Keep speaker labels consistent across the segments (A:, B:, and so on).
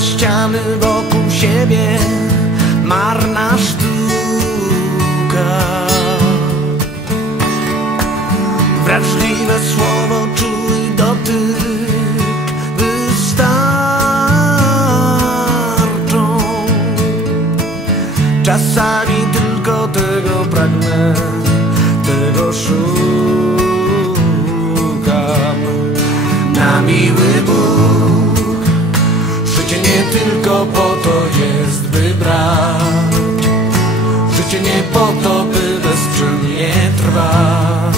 A: ściany wokół siebie marna sztuka. Wrażliwe słowo, czuły dotyk wystarczą. Czasami tylko tego pragnę, tego szukam. Na miły Bóg, tylko po to jest, by brać. Życie nie po to, by bezczynnie trwać.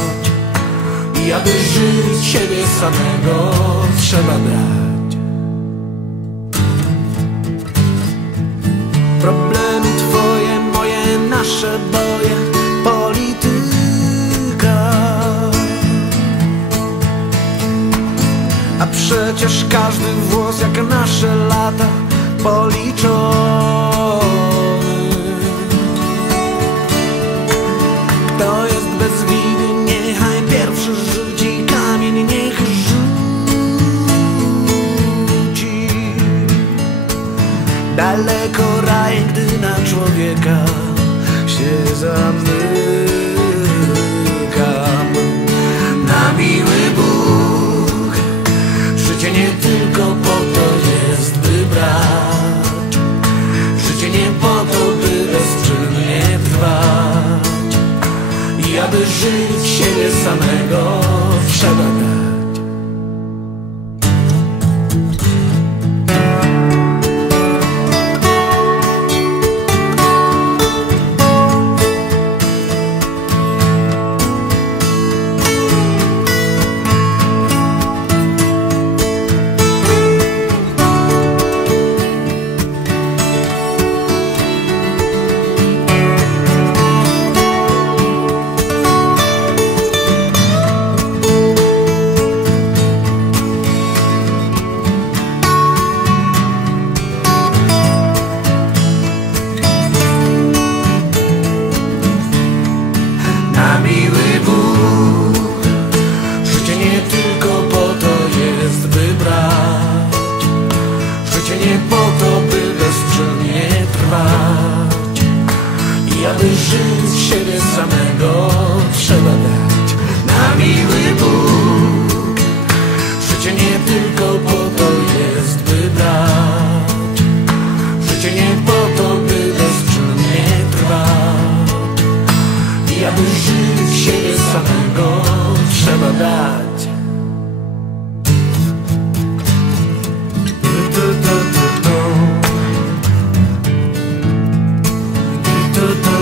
A: I aby żyć siebie samego, trzeba brać. Problemy twoje, moje, nasze boje, polityka. A przecież każdy włos jak nasze lata policzony Kto jest bez winy, niechaj pierwszy rzuci kamień, niech rzuci. Daleko raj, gdy na człowieka się zamykam. Na miły Bóg, życie nie ty żyć siebie samego. saudade. Du,